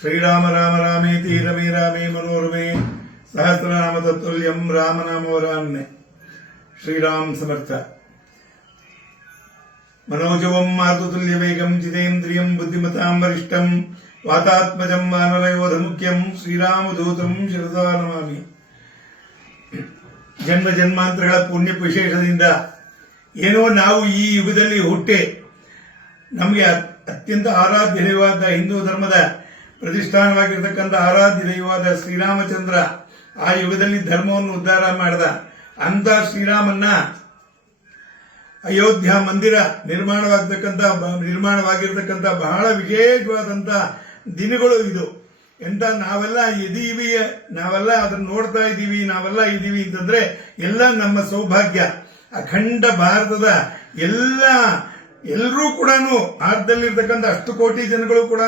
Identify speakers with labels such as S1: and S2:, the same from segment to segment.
S1: ಶ್ರೀರಾಮ ರಾಮ ರಾಮೇತಿ ರಮೇ ರಾಮೇ ಮನೋರಮೆ ಸಹಸ್ರನಾಮ ತತ್ತುಲ್ಯಂ ರಾಮನಾಮವರಾನ್ನೆ ಶ್ರೀರಾಮ್ ಸಮರ್ಥ मनोजवं मातुतुल्यवेगं जितेन्द्रियं बुद्धिमतां वरिष्ठं वातात्मजं वानरयोधमुख्यं ಶ್ರೀರಾಮದೂತಂ ಶಿರಸಾ ನಮಾಮಿ ಜನ್ಮ ಜನ್ಮಾಂತರಗಳ ಪುಣ್ಯ ವಿಶೇಷದಿಂದ ಏನೋ ನಾವು ಈ ಯುಗದಲ್ಲಿ ಹುಟ್ಟೆ ನಮಗೆ ಅತ್ಯಂತ ಆರಾಧ್ಯ ದೈವವಾದ ಹಿಂದೂ ಧರ್ಮದ ಪ್ರತಿಷ್ಠಾನವಾಗಿರ್ತಕ್ಕಂಥ ಆರಾಧ್ಯ ದೈವವಾದ ಶ್ರೀರಾಮಚಂದ್ರ ಆ ಯುಗದಲ್ಲಿ ಧರ್ಮವನ್ನು ಉದ್ಧಾರ ಮಾಡಿದ. ಅಂತ ಶ್ರೀರಾಮನ್ನ ಅಯೋಧ್ಯ ಮಂದಿರ ನಿರ್ಮಾಣವಾಗತಕ್ಕಂಥ ನಿರ್ಮಾಣವಾಗಿರ್ತಕ್ಕಂಥ ಬಹಳ ವಿಶೇಷವಾದಂಥ ದಿನಗಳು ಇದು. ಎಂತ ನಾವೆಲ್ಲ ಇದೀವಿ ನಾವೆಲ್ಲ ಅದನ್ನ ನೋಡ್ತಾ ಇದ್ದೀವಿ, ನಾವೆಲ್ಲ ಇದ್ದೀವಿ ಅಂತಂದ್ರೆ ಎಲ್ಲ ನಮ್ಮ ಸೌಭಾಗ್ಯ. ಅಖಂಡ ಭಾರತದ ಎಲ್ಲ, ಎಲ್ಲರೂ ಕೂಡ ಭಾರತದಲ್ಲಿರ್ತಕ್ಕಂಥ ಅಷ್ಟು ಕೋಟಿ ಜನಗಳು ಕೂಡ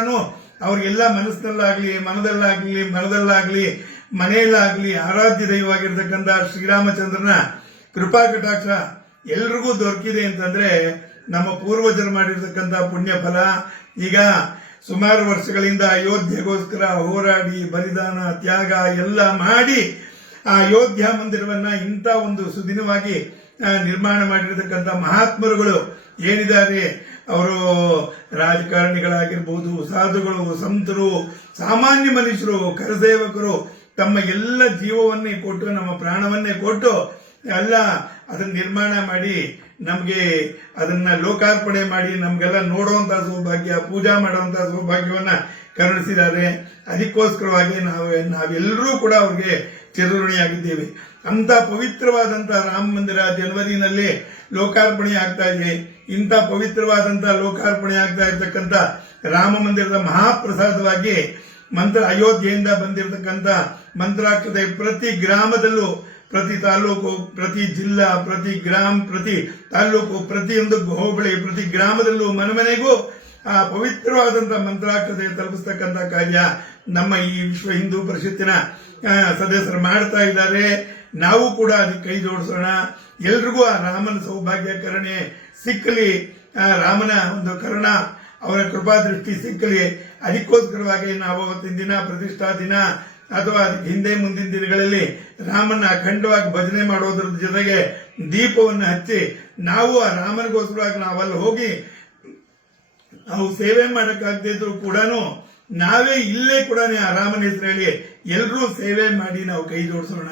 S1: ಅವ್ರಿಗೆಲ್ಲ ಮನಸ್ಸಿನಲ್ಲಾಗ್ಲಿ, ಮನದಲ್ಲಾಗ್ಲಿ ಮನದಲ್ಲಾಗ್ಲಿ, ಮನೆಯಲ್ಲಾಗ್ಲಿ ಆರಾಧ್ಯ ದೈವವಾಗಿರ್ತಕ್ಕಂಥ ಶ್ರೀರಾಮಚಂದ್ರನ ಕೃಪಾ ಕಟಾಕ್ಷ ಎಲ್ರಿಗೂ ದೊರಕಿದೆ ಅಂತಂದ್ರೆ ನಮ್ಮ ಪೂರ್ವಜರು ಮಾಡಿರ್ತಕ್ಕಂಥ ಪುಣ್ಯ ಫಲ. ಈಗ ಸುಮಾರು ವರ್ಷಗಳಿಂದ ಅಯೋಧ್ಯೆಗೋಸ್ಕರ ಹೋರಾಡಿ, ಬಲಿದಾನ, ತ್ಯಾಗ ಎಲ್ಲ ಮಾಡಿ ಅಯೋಧ್ಯ ಮಂದಿರವನ್ನ ಇಂಥ ಒಂದು ಸುದಿನವಾಗಿ ನಿರ್ಮಾಣ ಮಾಡಿರ್ತಕ್ಕಂಥ ಮಹಾತ್ಮರುಗಳು ಏನಿದ್ದಾರೆ? ಅವರು ರಾಜಕಾರಣಿಗಳಾಗಿರ್ಬೋದು, ಸಾಧುಗಳು, ಸಂತರು, ಸಾಮಾನ್ಯ ಮನುಷ್ಯರು, ಕರಸೇವಕರು, ತಮ್ಮ ಎಲ್ಲ ಜೀವವನ್ನೇ ಕೊಟ್ಟು, ನಮ್ಮ ಪ್ರಾಣವನ್ನೇ ಕೊಟ್ಟು, ಎಲ್ಲ ಅದನ್ನ ನಿರ್ಮಾಣ ಮಾಡಿ, ನಮಗೆ ಅದನ್ನ ಲೋಕಾರ್ಪಣೆ ಮಾಡಿ, ನಮ್ಗೆಲ್ಲ ನೋಡುವಂತ ಸೌಭಾಗ್ಯ, ಪೂಜಾ ಮಾಡುವಂತ ಸೌಭಾಗ್ಯವನ್ನ ಕರುಣಿಸಿದ್ದಾರೆ. ಅದಕ್ಕೋಸ್ಕರವಾಗಿ ನಾವು, ನಾವೆಲ್ಲರೂ ಕೂಡ ಅವ್ರಿಗೆ ಚಿರಋಣಿಯಾಗಿದ್ದೇವೆ ಅಂತ ಪವಿತ್ರವಾದಂತ ರಾಮ ಮಂದಿರ ಜನವರಿನಲ್ಲಿ ಲೋಕಾರ್ಪಣೆ ಆಗ್ತಾ ಇದೆ. ಇಂಥ ಪವಿತ್ರವಾದಂತ ಲೋಕಾರ್ಪಣೆ ಆಗ್ತಾ ಇರತಕ್ಕಂಥ ರಾಮ ಮಂದಿರದ ಮಹಾಪ್ರಸಾದವಾಗಿ ಮಂತ್ರ ಅಯೋಧ್ಯೆಯಿಂದ ಬಂದಿರತಕ್ಕಂಥ ಮಂತ್ರಾಕ್ಷತೆ ಪ್ರತಿ ಗ್ರಾಮದಲ್ಲೂ, ಪ್ರತಿ ತಾಲೂಕು, ಪ್ರತಿ ಜಿಲ್ಲಾ, ಪ್ರತಿ ಗ್ರಾಮ, ಪ್ರತಿ ತಾಲೂಕು, ಪ್ರತಿಯೊಂದು ಹೋಬಳಿ ಪ್ರತಿ ಗ್ರಾಮದಲ್ಲೂ ಮನೆ ಮನೆಗೂ ಆ ಪವಿತ್ರವಾದಂತಹ ಮಂತ್ರಾಕ್ಷತೆ ತಲುಪಿಸ್ತಕ್ಕಂಥ ಕಾರ್ಯ ನಮ್ಮ ಈ ವಿಶ್ವ ಹಿಂದೂ ಪರಿಷತ್ತಿನ ಸದಸ್ಯರು ಮಾಡ್ತಾ ಇದ್ದಾರೆ. ನಾವು ಕೂಡ ಅದಕ್ಕೆ ಕೈ ಜೋಡಿಸೋಣ. ಎಲ್ರಿಗೂ ಆ ರಾಮನ ಸೌಭಾಗ್ಯ ಕರುಣೆ ಸಿಕ್ಕಲಿ. ರಾಮನ ಒಂದು ಕರುಣ ಅವರ ಕೃಪಾ ದೃಷ್ಟಿ ಸಿಕ್ಕಲಿ. ಅದಕ್ಕೋಸ್ಕರವಾಗಿ ನಾವು ಅವತ್ತಿನ ದಿನ, ಪ್ರತಿಷ್ಠಾ ದಿನ, ಅಥವಾ ಅದಕ್ಕೆ ಹಿಂದೆ ಮುಂದಿನ ದಿನಗಳಲ್ಲಿ ರಾಮನ ಅಖಂಡವಾಗಿ ಭಜನೆ ಮಾಡೋದ್ರ ಜೊತೆಗೆ ದೀಪವನ್ನು ಹಚ್ಚಿ ನಾವು ಆ ರಾಮನಿಗೋಸ್ಕರವಾಗಿ ನಾವಲ್ಲಿ ಹೋಗಿ ನಾವು ಸೇವೆ ಮಾಡಕ್ಕಾಗದಿದ್ರು ಕೂಡ ನಾವೇ ಇಲ್ಲೇ ಕೂಡ ಆರಾಮನ ರಾಮನ ಹೆಸರಲ್ಲಿ ಎಲ್ಲರೂ ಸೇವೆ ಮಾಡಿ ನಾವು ಕೈ ಜೋಡಿಸೋಣ.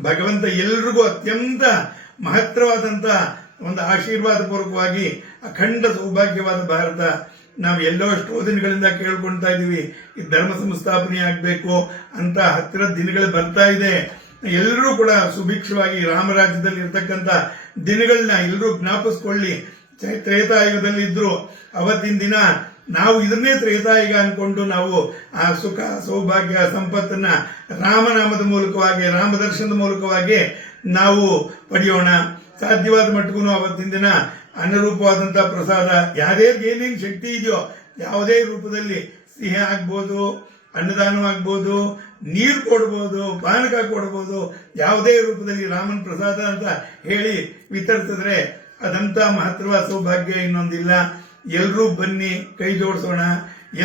S1: ಭಗವಂತ ಎಲ್ರಿಗೂ ಅತ್ಯಂತ ಮಹತ್ತರವಾದಂತ ಒಂದು ಆಶೀರ್ವಾದ ಪೂರ್ವಕವಾಗಿ ಅಖಂಡ ಸೌಭಾಗ್ಯವಾದ ಭಾರತ ನಾವು ಎಲ್ಲೋ ಎಷ್ಟೋ ದಿನಗಳಿಂದ ಕೇಳ್ಕೊಳ್ತಾ ಇದ್ದೀವಿ. ಈ ಧರ್ಮ ಸಂಸ್ಥಾಪನೆ ಆಗಬೇಕು ಅಂತ ಹತ್ತಿರ ದಿನಗಳು ಬರ್ತಾ ಇದೆ. ಎಲ್ಲರೂ ಕೂಡ ಸುಭಿಕ್ಷವಾಗಿ ರಾಮರಾಜ್ಯದಲ್ಲಿ ಇರ್ತಕ್ಕಂಥ ದಿನಗಳನ್ನ ಎಲ್ಲರೂ ಜ್ಞಾಪಿಸ್ಕೊಳ್ಳಿ. ತ್ರೇತಾಯುಗದಲ್ಲಿ ಇದ್ರು ಅವತ್ತಿನ ದಿನ ನಾವು ಇದನ್ನೇ ತ್ರೇತಾಯುಗ ಅನ್ಕೊಂಡು ನಾವು ಆ ಸುಖ, ಸೌಭಾಗ್ಯ, ಸಂಪತ್ತನ್ನ ರಾಮನಾಮದ ಮೂಲಕವಾಗಿ, ರಾಮದರ್ಶನದ ಮೂಲಕವಾಗಿ ನಾವು ಪಡೆಯೋಣ. ಸಾಧ್ಯವಾದ ಮಟ್ಟಿಗೂ ಅವತ್ತಿನ ದಿನ ಅನುರೂಪವಾದಂತಹ ಪ್ರಸಾದ ಯಾರೇ ಏನೇನು ಶಕ್ತಿ ಇದೆಯೋ, ಯಾವುದೇ ರೂಪದಲ್ಲಿ ಸಿಹಿ ಆಗ್ಬೋದು ಅನ್ನದಾನವಾಗ್ಬೋದು ನೀರು ಕೊಡ್ಬೋದು, ಪಾನಕ ಕೊಡ್ಬೋದು, ಯಾವುದೇ ರೂಪದಲ್ಲಿ ರಾಮನ ಪ್ರಸಾದ ಅಂತ ಹೇಳಿ ವಿತರಿಸಿದ್ರೆ ಅದಂತ ಮಹತ್ವ, ಸೌಭಾಗ್ಯ ಇನ್ನೊಂದಿಲ್ಲ. ಎಲ್ರೂ ಬನ್ನಿ, ಕೈ ಜೋಡಿಸೋಣ.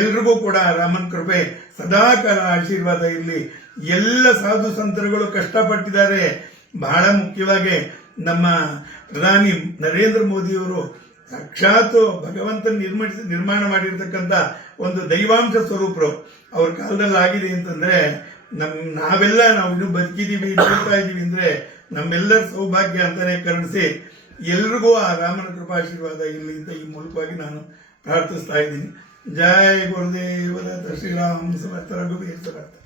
S1: ಎಲ್ರಿಗೂ ಕೂಡ ರಾಮನ್ ಕೃಪೆ, ಸದಾಕಾಲ ಆಶೀರ್ವಾದ ಇರಲಿ. ಎಲ್ಲ ಸಾಧು ಸಂತರುಗಳು ಕಷ್ಟಪಟ್ಟಿದ್ದಾರೆ. ಬಹಳ ಮುಖ್ಯವಾಗಿ ನಮ್ಮ ಪ್ರಧಾನಿ ನರೇಂದ್ರ ಮೋದಿಯವರು ಸಾಕ್ಷಾತ್ ಭಗವಂತ ನಿರ್ಮಿಸಿ, ನಿರ್ಮಾಣ ಮಾಡಿರ್ತಕ್ಕಂಥ ಒಂದು ದೈವಾಂಶ ಸ್ವರೂಪರು. ಅವ್ರ ಕಾಲದಲ್ಲಿ ಆಗಿದೆ ಅಂತಂದ್ರೆ ನಮ್, ನಾವೆಲ್ಲ ನಾವು ಇನ್ನು ಬದುಕಿದೀವಿ ನೋಡ್ತಾ ಇದೀವಿ ಅಂದ್ರೆ ನಮ್ಮೆಲ್ಲರ ಸೌಭಾಗ್ಯ ಅಂತಾನೆ ಕರುಣಿಸಿ ಎಲ್ರಿಗೂ ಆ ರಾಮನ ಕೃಪಾಶೀರ್ವಾದ ಇರಲಿ ಅಂತ ಈ ಮೂಲಕವಾಗಿ ನಾನು ಪ್ರಾರ್ಥಿಸ್ತಾ ಇದ್ದೀನಿ. ಜಯ ಗುರುದೇವರ ಶ್ರೀರಾಮ, ಸಮರ್ಥ, ರಘುವೀರ್